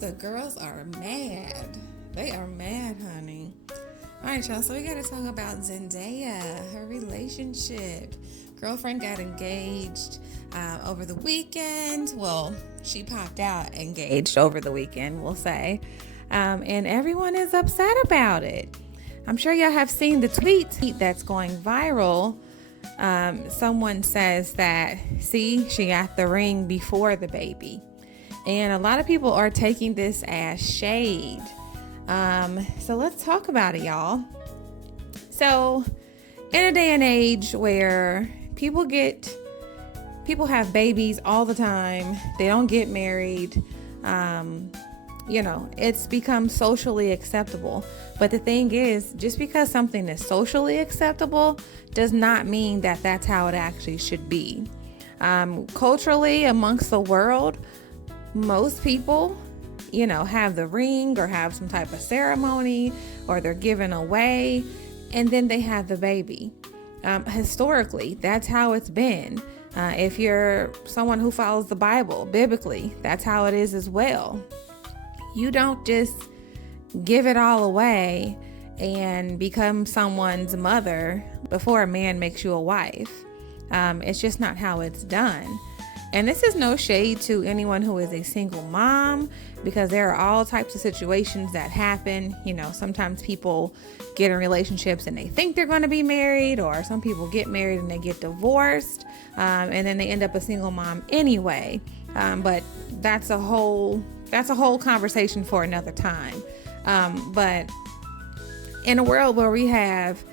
the girls are mad. They are mad, honey. All right, y'all. So we got to talk about Zendaya, her relationship. Girlfriend got engaged over the weekend. Well, she popped out engaged over the weekend, we'll say. And everyone is upset about it. I'm sure y'all have seen the tweet that's going viral. Someone says that, see, she got the ring before the baby. And a lot of people are taking this as shade. So let's talk about it, y'all. So in a day and age where people have babies all the time, they don't get married, it's become socially acceptable. But the thing is, just because something is socially acceptable does not mean that that's how it actually should be. Culturally, amongst the world, most people, have the ring or have some type of ceremony, or they're given away, and then they have the baby. Historically, that's how it's been. If you're someone who follows the Bible, biblically, that's how it is as well. You don't just give it all away and become someone's mother before a man makes you a wife. It's just not how it's done. And this is no shade to anyone who is a single mom, because there are all types of situations that happen. Sometimes people get in relationships and they think they're going to be married, or some people get married and they get divorced, and then they end up a single mom anyway. But that's a whole conversation for another time. But in a world where we have,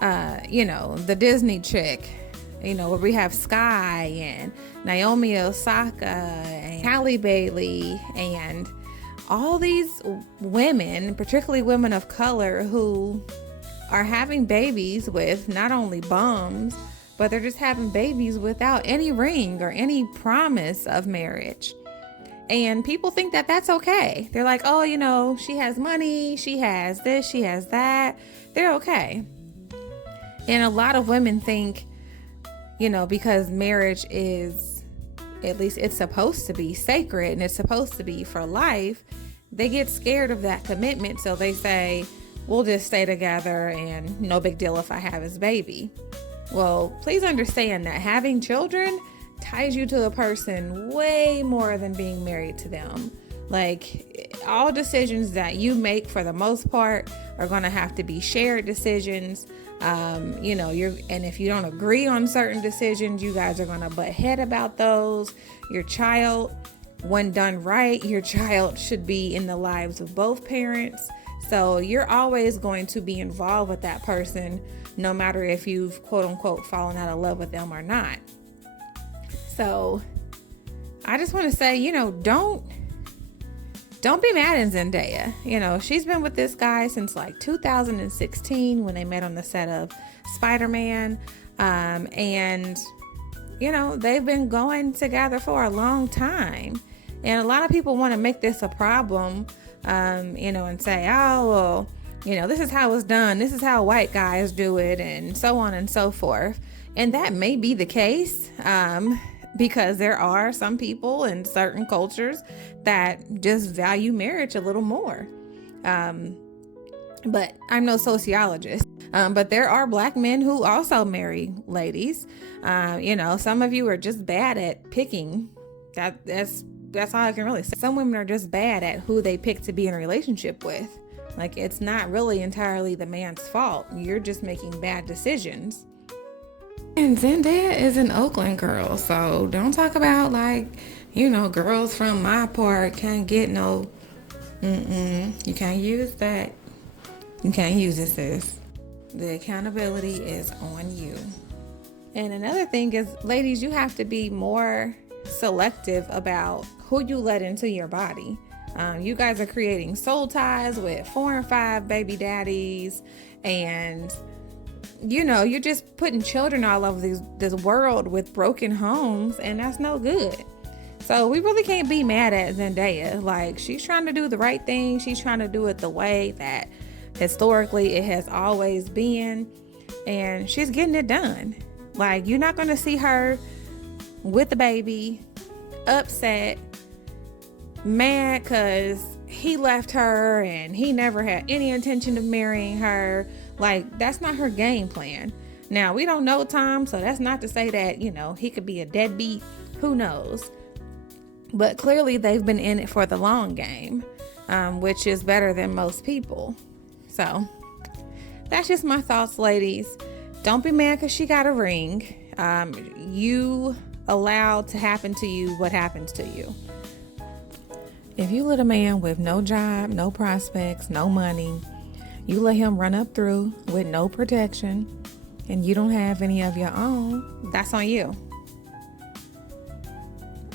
the Disney chick, where we have Sky and Naomi Osaka and Halle Bailey and all these women, particularly women of color, who are having babies with not only bums, but they're just having babies without any ring or any promise of marriage. And people think that that's okay. They're like, oh, she has money, she has this, she has that. They're okay. And a lot of women think, because marriage is, at least it's supposed to be sacred and it's supposed to be for life, they get scared of that commitment. So they say, we'll just stay together and no big deal if I have his baby. Well, please understand that having children ties you to a person way more than being married to them. Like, all decisions that you make, for the most part, are going to have to be shared decisions. And if you don't agree on certain decisions, you guys are going to butt head about those. Your child, when done right, your child should be in the lives of both parents. So you're always going to be involved with that person, no matter if you've quote unquote fallen out of love with them or not. So I just want to say, don't be mad at Zendaya. She's been with this guy since like 2016 when they met on the set of Spider-Man. And they've been going together for a long time. And a lot of people want to make this a problem, and say, oh, well, this is how it's done. This is how white guys do it, and so on and so forth. And that may be the case. Because there are some people in certain cultures that just value marriage a little more. But I'm no sociologist. But there are black men who also marry ladies. Some of you are just bad at picking. That's all I can really say. Some women are just bad at who they pick to be in a relationship with. Like, it's not really entirely the man's fault. You're just making bad decisions. And Zendaya is an Oakland girl, so don't talk about girls from my part can't get no, you can't use that. You can't use it, sis. The accountability is on you. And another thing is, ladies, you have to be more selective about who you let into your body. You guys are creating soul ties with 4 and 5 baby daddies, and you're just putting children all over this world with broken homes, and that's no good. So we really can't be mad at Zendaya. Like, she's trying to do the right thing. She's trying to do it the way that historically it has always been, and she's getting it done. Like, you're not going to see her with the baby, upset, mad because he left her and he never had any intention of marrying her. Like, that's not her game plan. Now, we don't know Tom, so that's not to say that, he could be a deadbeat. Who knows? But clearly, they've been in it for the long game, which is better than most people. So, that's just my thoughts, ladies. Don't be mad because she got a ring. You allowed to happen to you what happens to you. If you let a man with no job, no prospects, no money, you let him run up through with no protection, and you don't have any of your own, that's on you.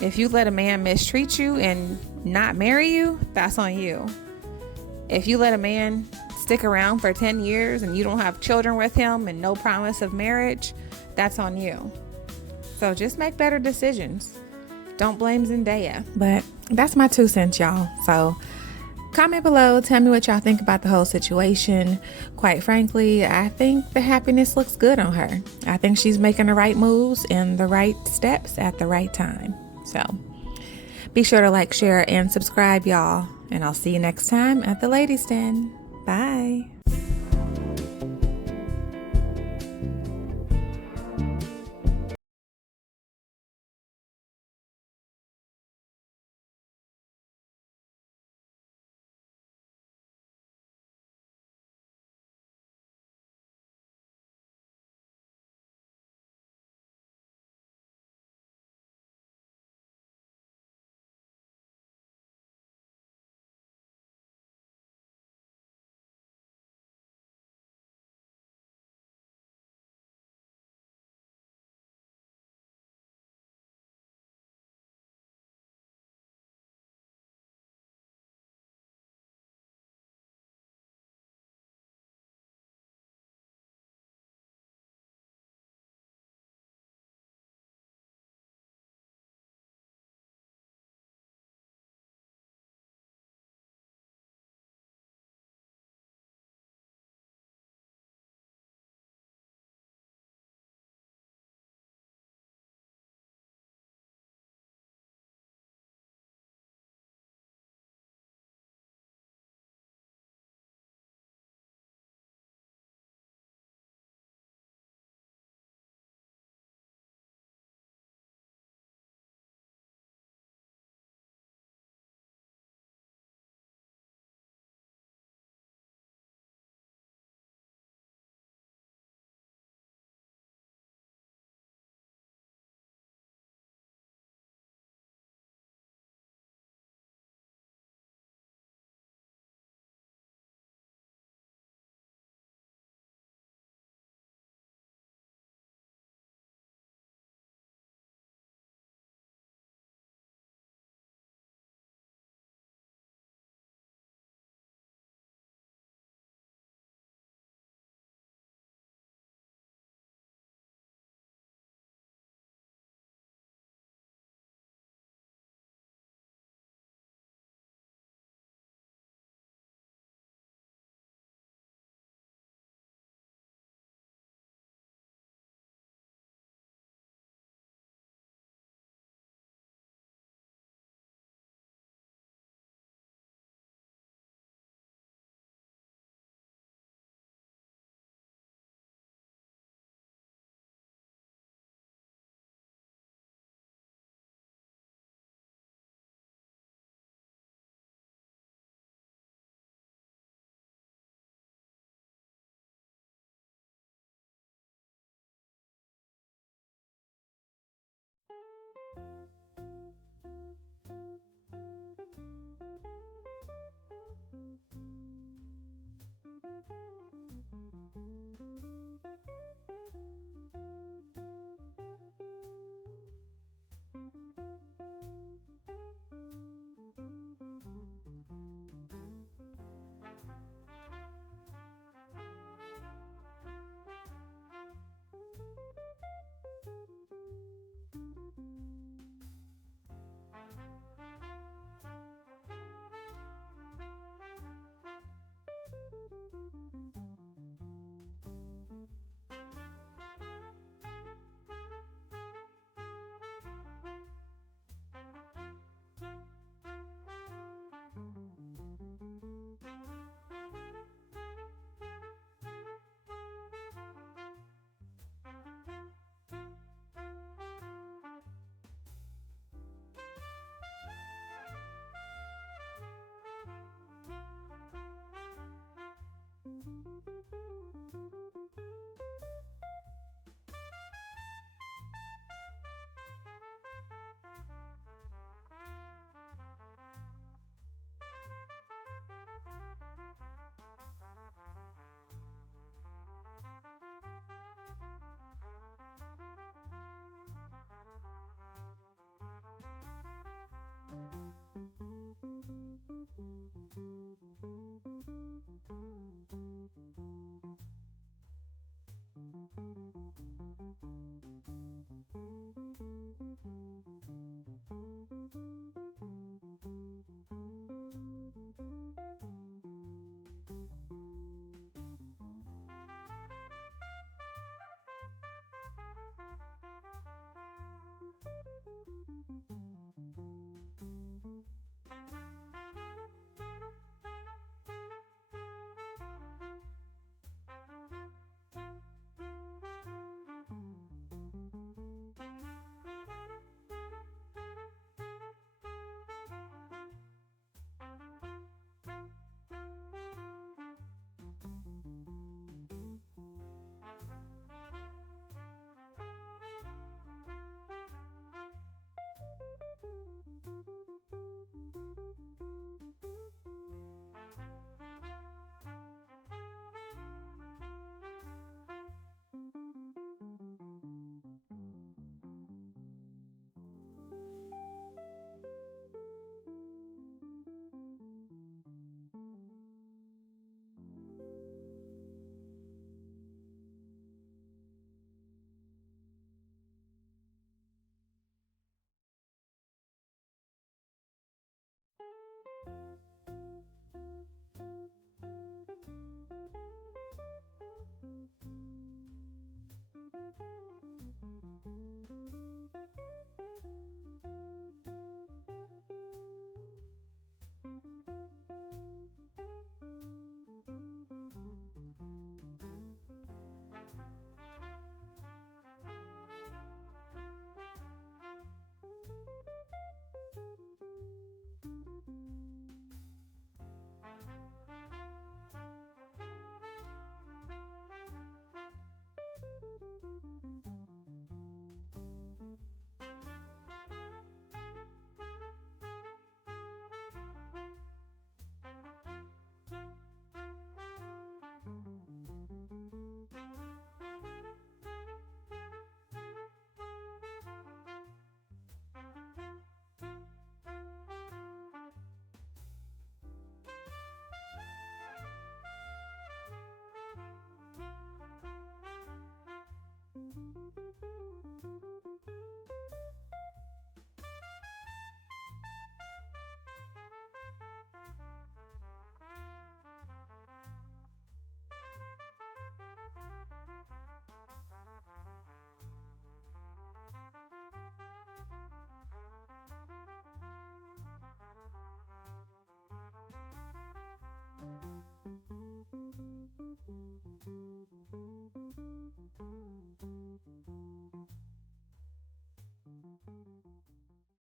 If you let a man mistreat you and not marry you, that's on you. If you let a man stick around for 10 years and you don't have children with him and no promise of marriage, that's on you. So just make better decisions. Don't blame Zendaya. But that's my 2 cents, y'all. So comment below. Tell me what y'all think about the whole situation. Quite frankly, I think the happiness looks good on her. I think she's making the right moves and the right steps at the right time. So be sure to like, share, and subscribe, y'all. And I'll see you next time at the Ladies' Den. Bye.